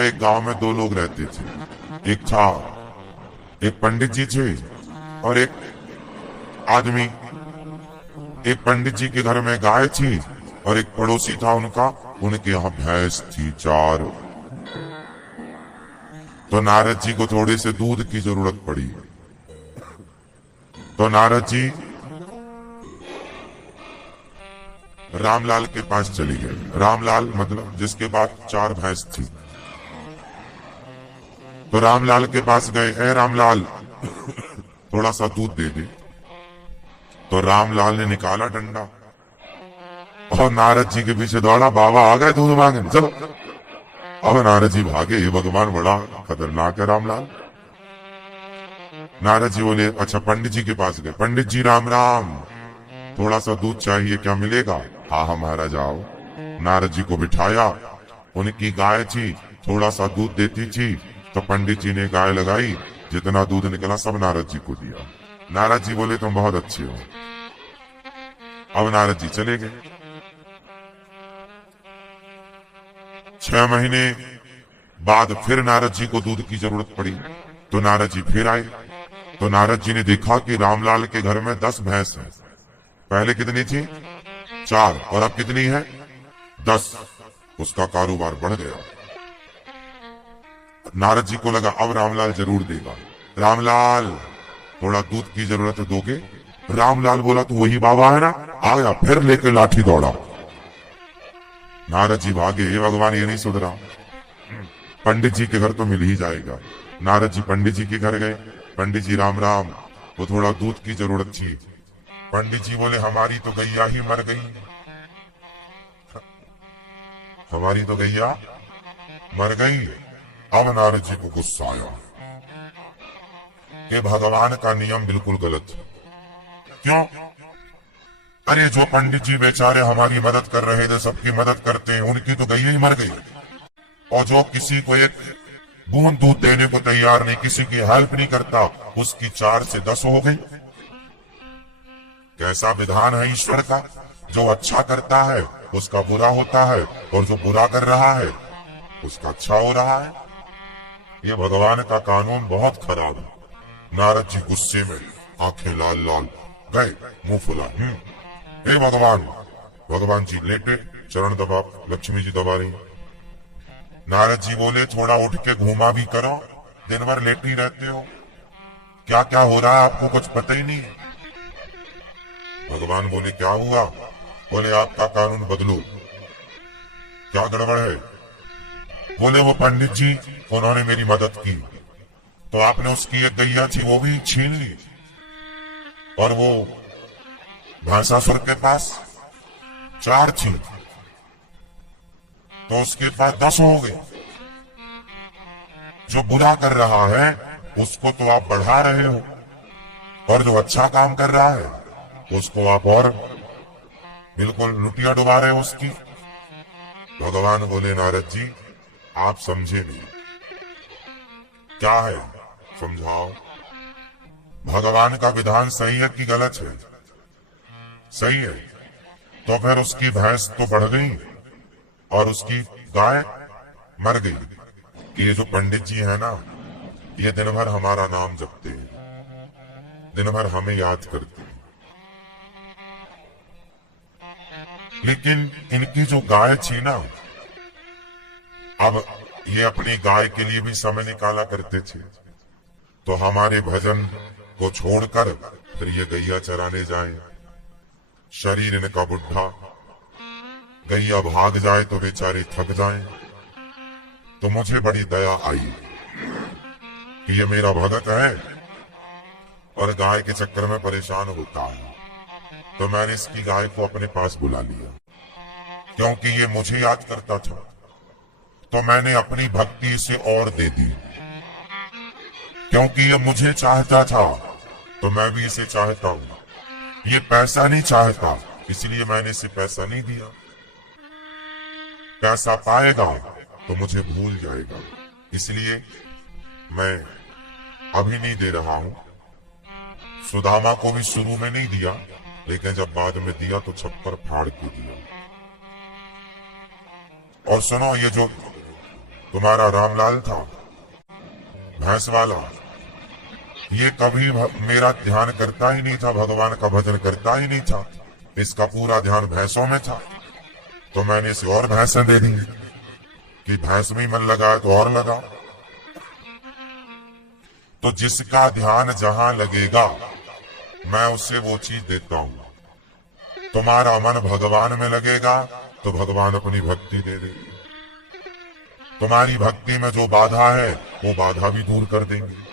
एक गांव में दो लोग रहते थे। एक पंडित जी थे और एक आदमी। एक पंडित जी के घर में गाय थी और एक पड़ोसी था उनका, उनके यहाँ भैंस थी 4। तो नारद जी को थोड़े से दूध की जरूरत पड़ी। तो नारद जी रामलाल के पास चले गए। रामलाल मतलब जिसके पास 4 भैंस थी। तो रामलाल के पास गए, ए रामलाल थोड़ा सा दूध दे दे। तो रामलाल ने निकाला डंडा और नारद जी के पीछे दौड़ा, बाबा आ गए दूध मांगने, चलो। अब नारद जी भागे, ये भगवान बड़ा खतरनाक है रामलाल। नारद जी बोले अच्छा पंडित जी के पास गए, पंडित जी राम राम, थोड़ा सा दूध चाहिए, क्या मिलेगा? हाँ हाँ महाराज आओ। नारद जी को बिठाया, उनकी गाय थी, थोड़ा सा दूध देती थी। तो पंडित जी ने गाय लगाई, जितना दूध निकला सब नारद जी को दिया। नारद जी बोले तुम बहुत अच्छे हो। अब नारद जी चले गए। 6 महीने बाद फिर नारद जी को दूध की जरूरत पड़ी। तो नारद जी फिर आए। तो नारद जी ने देखा कि रामलाल के घर में 10 भैंस है। पहले कितनी थी? 4 और अब कितनी है? 10। उसका कारोबार बढ़ गया। नारद जी को लगा अब रामलाल जरूर देगा। रामलाल थोड़ा दूध की जरूरत है, दोगे? रामलाल बोला तो वही बाबा है ना। आया, फिर लेकर लाठी दौड़ा। नारद जी भागे, हे भगवान ये नहीं सुधरा, पंडित जी के घर तो मिल ही जाएगा। नारद जी पंडित जी के घर गए। पंडित जी राम राम, वो थोड़ा दूध की जरूरत थी। पंडित जी बोले हमारी तो गैया ही मर गई, हमारी तो गैया मर गई। अब नारद जी को गुस्सा आया कि भगवान का नियम बिल्कुल गलत है। क्यों? अरे जो पंडित जी बेचारे हमारी मदद कर रहे थे, सबकी मदद करते हैं, उनकी तो गैया ही मर गई। और जो किसी को एक बूंद दूध देने को तैयार नहीं, किसी की हेल्प नहीं करता, उसकी 4 से 10 हो गई। कैसा विधान है ईश्वर का? जो अच्छा करता है उसका बुरा होता है, और जो बुरा कर रहा है उसका अच्छा हो रहा है। ये भगवान का कानून बहुत खराब है। नारद जी गुस्से में आंखें लाल लाल, गए मुंह फुला। हे भगवान। भगवान जी लेटे, चरण दबा, लक्ष्मी जी दबा रही। नारद जी बोले थोड़ा उठ के घूमा भी करो, दिन भर लेटे ही रहते हो, क्या क्या हो रहा है आपको कुछ पता ही नहीं। भगवान बोले क्या हुआ? बोले आपका कानून बदलो। क्या गड़बड़ है? बोले वो पंडित जी उन्होंने मेरी मदद की, तो आपने उसकी एक गैया थी वो भी छीन ली, और वो भैंसासुर के पास 4 थी तो उसके पास 10 हो गए। जो बुरा कर रहा है उसको तो आप बढ़ा रहे हो, और जो अच्छा काम कर रहा है उसको आप और बिल्कुल लुटिया डुबा रहे हो उसकी। भगवान बोले नारद जी आप समझे नहीं, क्या है समझाओ। भगवान का विधान सही है कि गलत है? सही है। तो फिर उसकी भैंस तो बढ़ गई और उसकी गाय मर गई। ये जो पंडित जी है ना, ये दिन भर हमारा नाम जपते हैं, दिन भर हमें याद करते हैं, लेकिन इनकी जो गाय थी ना, अब ये अपनी गाय के लिए भी समय निकाला करते थे। तो हमारे भजन को छोड़कर फिर ये गैया चराने जाए। शरीर इनका बुढ़ा, गैया भाग जाए तो बेचारे थक जाएं। तो मुझे बड़ी दया आई कि ये मेरा भगत है और गाय के चक्कर में परेशान होता है। तो मैंने इसकी गाय को अपने पास बुला लिया, क्योंकि ये मुझे याद करता था। तो मैंने अपनी भक्ति इसे और दे दी, क्योंकि ये मुझे चाहता था तो मैं भी इसे चाहता हूं। ये पैसा नहीं चाहता, इसलिए मैंने इसे पैसा नहीं दिया। पैसा पाएगा तो मुझे भूल जाएगा, इसलिए मैं अभी नहीं दे रहा हूं। सुदामा को भी शुरू में नहीं दिया, लेकिन जब बाद में दिया तो छप्पर फाड़ के दिया। और सुनो, ये जो तुम्हारा रामलाल था, भैंस वाला, ये कभी मेरा ध्यान करता ही नहीं था, भगवान का भजन करता ही नहीं था, इसका पूरा ध्यान भैंसों में था। तो मैंने इसे और भैंसें दे दी कि भैंस में मन लगा तो और लगा। तो जिसका ध्यान जहां लगेगा मैं उसे वो चीज देता हूं। तुम्हारा मन भगवान में लगेगा तो भगवान अपनी भक्ति दे देंगे। तुम्हारी भक्ति में जो बाधा है वो बाधा भी दूर कर देंगे।